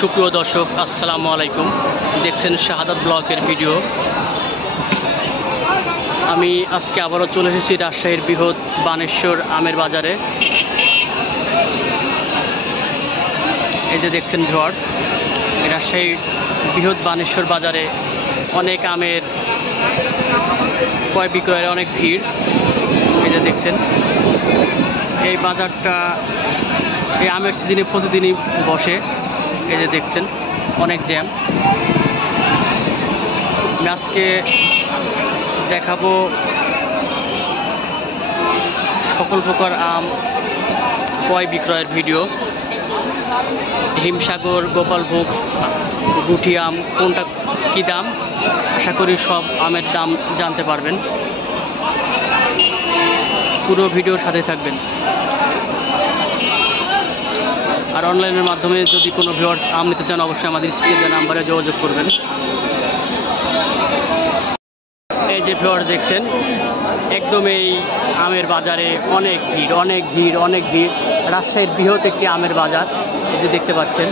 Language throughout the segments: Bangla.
সুপ্রিয় দর্শক, আসসালামু আলাইকুম। দেখছেন শাহাদাত ব্লগের ভিডিও। আমি আজকে আবারও চলে এসেছি রাজশাহীর বৃহৎ বানেশ্বর আমের বাজারে। এই যে দেখছেন ভিউয়ার্স, রাজশাহীর বৃহৎ বানেশ্বর বাজারে অনেক আমের ক্রয় বিক্রয়ের অনেক ভিড়। এই যে দেখছেন, এই বাজারটা এই আমের সিজনে প্রতিদিনই বসে। এই যে দেখছেন অনেক জ্যাম। আমি আজকে দেখাবো সকল প্রকার আম ক্রয় বিক্রয়ের ভিডিও। হিমসাগর, গোপালভোগ, গুটি আম কোনটা কী দাম, আশা করি সব আমের দাম জানতে পারবেন। পুরো ভিডিওর সাথে থাকবেন। আর অনলাইনের মাধ্যমে যদি কোনো ভিউয়ার্স আম নিতে চান, অবশ্যই আমাদের স্ক্রিনে নাম্বারে যোগাযোগ করবেন। এই যে ভিউয়ার্স দেখছেন, একদম এই আমের বাজারে অনেক ভিড়, অনেক ভিড়, অনেক ভিড়। রাজশাহীর বৃহৎ একটি আমের বাজার। এই যে দেখতে পাচ্ছেন,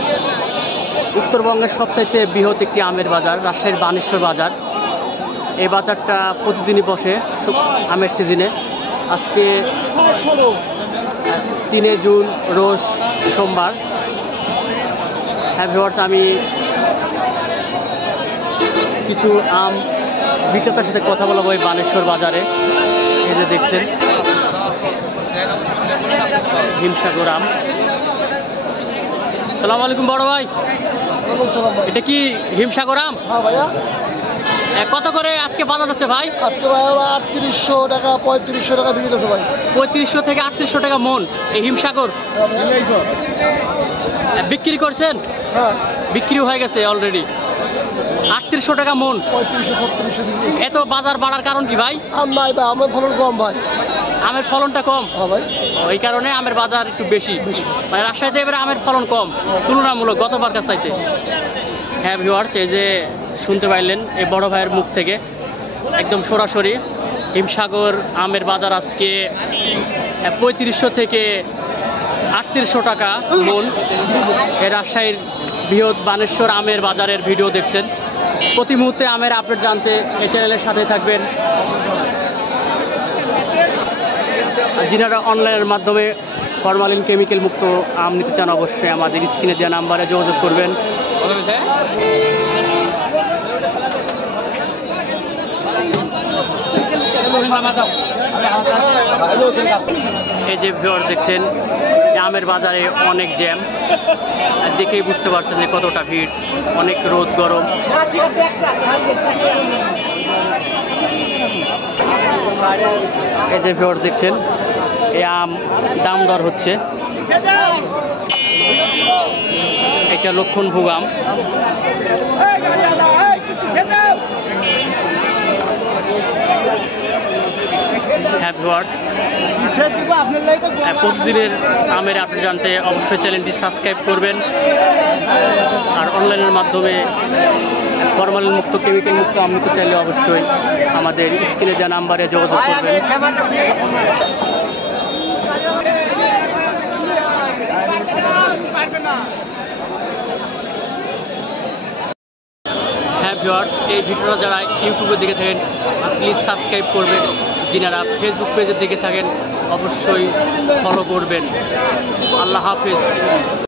উত্তরবঙ্গের সবচাইতে বৃহৎ একটি আমের বাজার রাজশাহীর বানেশ্বর বাজার। এই বাজারটা প্রতিদিনই বসে আমের সিজনে। আজকে 3 জুন, রোজ সোমবার। হ্যাঁ ভিউয়ার্স, আমি কিছু আম বিক্রেতার সাথে কথা বলবো এই বানেশ্বর বাজারে। এই যে দেখছেন হিমসাগর আম। সালাম আলাইকুম বড় ভাই, এটা কি হিমসাগর আম? হ্যাঁ ভাইয়া। কত করে আজকে বাজার যাচ্ছে ভাই? আজকে ভাই 3800 টাকা 3500 টাকা বিক্রি করছে ভাই। 3500 থেকে 3800 টাকা মন এই হিমসাগর বিক্রি করছেন? হ্যাঁ, বিক্রি হয়ে গেছে অলরেডি। 3800 টাকা মন। 3500-3600 এত বাজার বাড়ার কারণ কি ভাই? আম নাই ভাই, আমার ফলন কম ভাই। আমের ফলনটা কম? হ্যাঁ ভাই, ওই কারণে আমের বাজার একটু বেশি। মানে রাজশাহীতে এবারে আমের ফলন কম তুলনামূলক গতবার কাছ চাইতে। হ্যাঁ ভিউয়ার্স, এই যে শুনতে পাইলেন এই বড় ভাইয়ের মুখ থেকে একদম সরাসরি, হিমসাগর আমের বাজার আজকে 3500 থেকে 3800 টাকা মন। এই রাজশাহীর বৃহৎ বানেশ্বর আমের বাজারের ভিডিও দেখছেন। প্রতি মুহূর্তে আমের আপডেট জানতে এই চ্যানেলের সাথে থাকবেন। আর যিনারা অনলাইনের মাধ্যমে ফরমালিন কেমিক্যাল মুক্ত আম নিতে চান, অবশ্যই আমাদের স্ক্রিনে দেওয়া নাম্বারে যোগাযোগ করবেন। এই যে ভিউয়ার্স দেখছেন, আমের বাজারে অনেক জ্যাম। আর দেখেই বুঝতে পারছেন যে কতটা ভিড়, অনেক রোদ গরম। এই যে ভিউয়ার্স দেখছেন, এই আম দাম দর হচ্ছে। এটা লক্ষণভোগ আম। হ্যাঁ ভিউয়ার্স, প্রতিদিনের আমের আপডেট জানতে অবশ্যই চ্যানেলটি সাবস্ক্রাইব করবেন। আর অনলাইনের মাধ্যমে ফরমালিন মুক্ত, কেমিক্যাল মুক্ত আম নিতে চাইলে অবশ্যই আমাদের স্ক্রিনে দেওয়া নাম্বারে যোগাযোগ করবেন। হ্যাঁ ভিউয়ার্স, এই ভিডিওটা যারা ইউটিউবে দেখে থাকেন প্লিজ সাবস্ক্রাইব করবেন। যিনারা ফেসবুক পেজে দেখে থাকেন অবশ্যই ফলো করবেন। আল্লাহ হাফেজ।